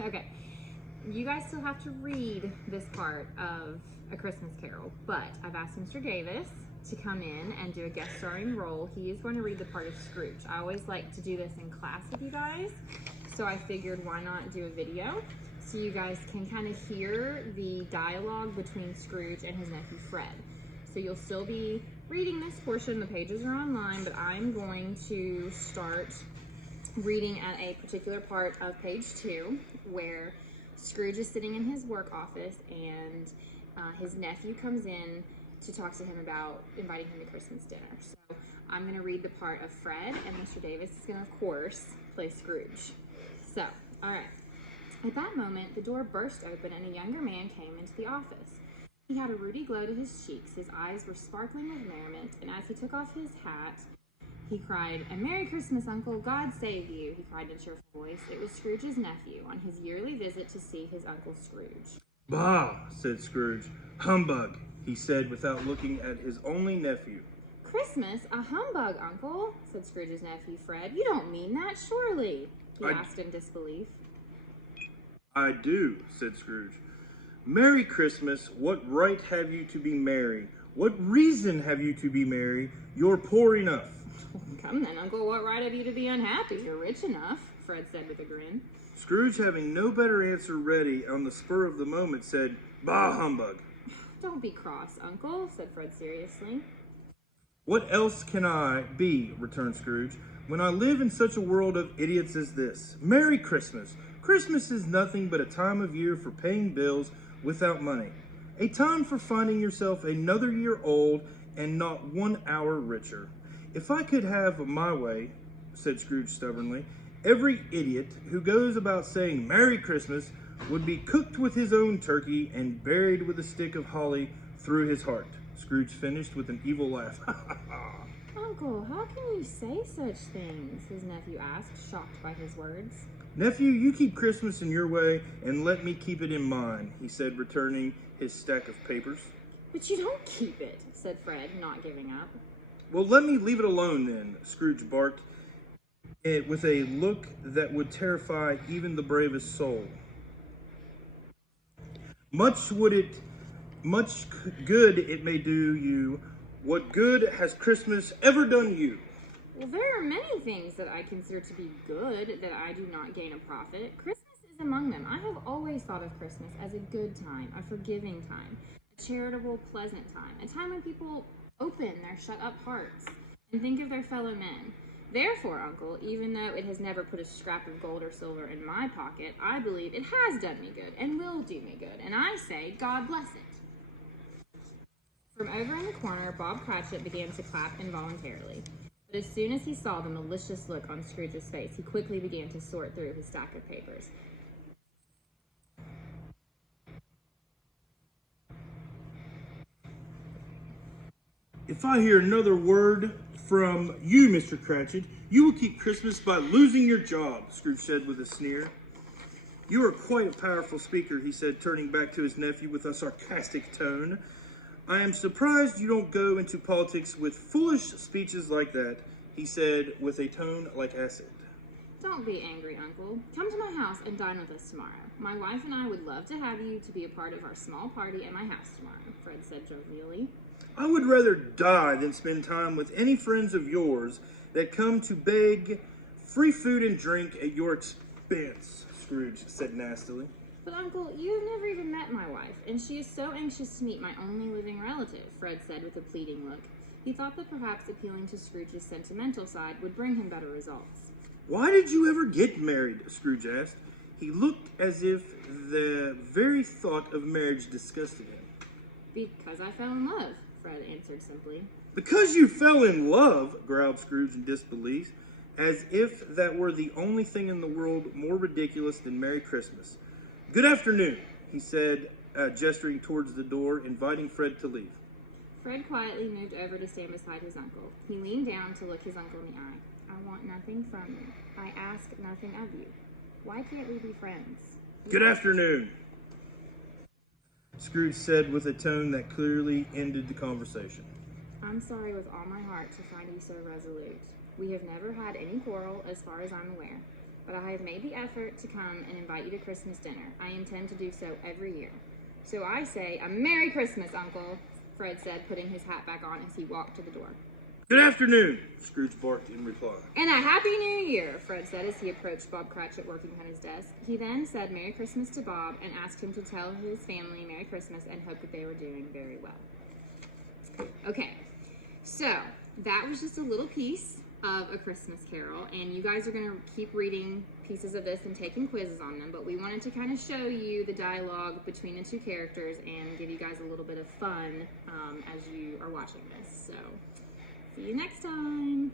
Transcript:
Okay. You guys still have to read this part of A Christmas Carol, but I've asked Mr. Davis to come in and do a guest starring role. He is going to read the part of Scrooge. I always like to do this in class with you guys, so I figured why not do a video so you guys can kind of hear the dialogue between Scrooge and his nephew Fred. So you'll still be reading this portion. The pages are online, but I'm going to start reading at a particular part of page 2 where Scrooge is sitting in his work office and his nephew comes in to talk to him about inviting him to Christmas dinner. So I'm going to read the part of Fred, and Mr. Davis is going to, of course, play Scrooge. So, all right. At that moment, the door burst open and a younger man came into the office. He had a ruddy glow to his cheeks, his eyes were sparkling with merriment, and as he took off his hat, he cried, "A Merry Christmas, Uncle! God save you!" he cried in a cheerful voice. It was Scrooge's nephew on his yearly visit to see his Uncle Scrooge. "Bah!" said Scrooge. "Humbug!" he said without looking at his only nephew. "Christmas? A humbug, Uncle," said Scrooge's nephew, Fred. "You don't mean that, surely?" he asked in disbelief. "I do," said Scrooge. "Merry Christmas! What right have you to be merry? What reason have you to be merry? You're poor enough." "Come then, Uncle, what right have you to be unhappy? You're rich enough," Fred said with a grin. Scrooge, having no better answer ready on the spur of the moment, said, "Bah, humbug!" "Don't be cross, Uncle," said Fred seriously. "What else can I be," returned Scrooge, "when I live in such a world of idiots as this? Merry Christmas! Christmas is nothing but a time of year for paying bills without money. A time for finding yourself another year old and not 1 hour richer. If I could have my way," said Scrooge stubbornly, "every idiot who goes about saying Merry Christmas would be cooked with his own turkey and buried with a stick of holly through his heart." Scrooge finished with an evil laugh. "Uncle, how can you say such things?" his nephew asked, shocked by his words. "Nephew, you keep Christmas in your way and let me keep it in mine," he said, returning his stack of papers. "But you don't keep it," said Fred, not giving up. "Well, let me leave it alone then," Scrooge barked, with a look that would terrify even the bravest soul. Much good it may do you. What good has Christmas ever done you?" "Well, there are many things that I consider to be good that I do not gain a profit. Christmas is among them. I have always thought of Christmas as a good time, a forgiving time, a charitable, pleasant time, a time when people open their shut-up hearts and think of their fellow men. Therefore, Uncle, even though it has never put a scrap of gold or silver in my pocket, I believe it has done me good and will do me good, and I say, God bless it." From over in the corner, Bob Cratchit began to clap involuntarily. But as soon as he saw the malicious look on Scrooge's face, he quickly began to sort through his stack of papers. "If I hear another word from you, Mr. Cratchit, you will keep Christmas by losing your job," Scrooge said with a sneer. "You are quite a powerful speaker," he said, turning back to his nephew with a sarcastic tone. "I am surprised you don't go into politics with foolish speeches like that," he said with a tone like acid. "Don't be angry, Uncle. Come to my house and dine with us tomorrow. My wife and I would love to have you to be a part of our small party at my house tomorrow," Fred said jovially. "I would rather die than spend time with any friends of yours that come to beg free food and drink at your expense," Scrooge said nastily. "But, Uncle, you have never even met my wife, and she is so anxious to meet my only living relative," Fred said with a pleading look. He thought that perhaps appealing to Scrooge's sentimental side would bring him better results. "Why did you ever get married?" Scrooge asked. He looked as if the very thought of marriage disgusted him. "Because I fell in love," Fred answered simply. "Because you fell in love," growled Scrooge in disbelief, as if that were the only thing in the world more ridiculous than Merry Christmas. "Good afternoon," he said, gesturing towards the door, inviting Fred to leave. Fred quietly moved over to stand beside his uncle. He leaned down to look his uncle in the eye. "I want nothing from you. I ask nothing of you. Why can't we be friends?" "Good afternoon," Scrooge said with a tone that clearly ended the conversation. "I'm sorry with all my heart to find you so resolute. We have never had any quarrel as far as I'm aware, but I have made the effort to come and invite you to Christmas dinner. I intend to do so every year. So I say, a Merry Christmas, Uncle, Fred said, putting his hat back on as he walked to the door. Good afternoon, Scrooge barked in reply. And a Happy New Year, Fred said as he approached Bob Cratchit working on his desk. He then said Merry Christmas to Bob and asked him to tell his family Merry Christmas and hoped that they were doing very well. Okay, so that was just a little piece of A Christmas Carol, and you guys are going to keep reading pieces of this and taking quizzes on them, but we wanted to kind of show you the dialogue between the two characters and give you guys a little bit of fun as you are watching this. So, see you next time.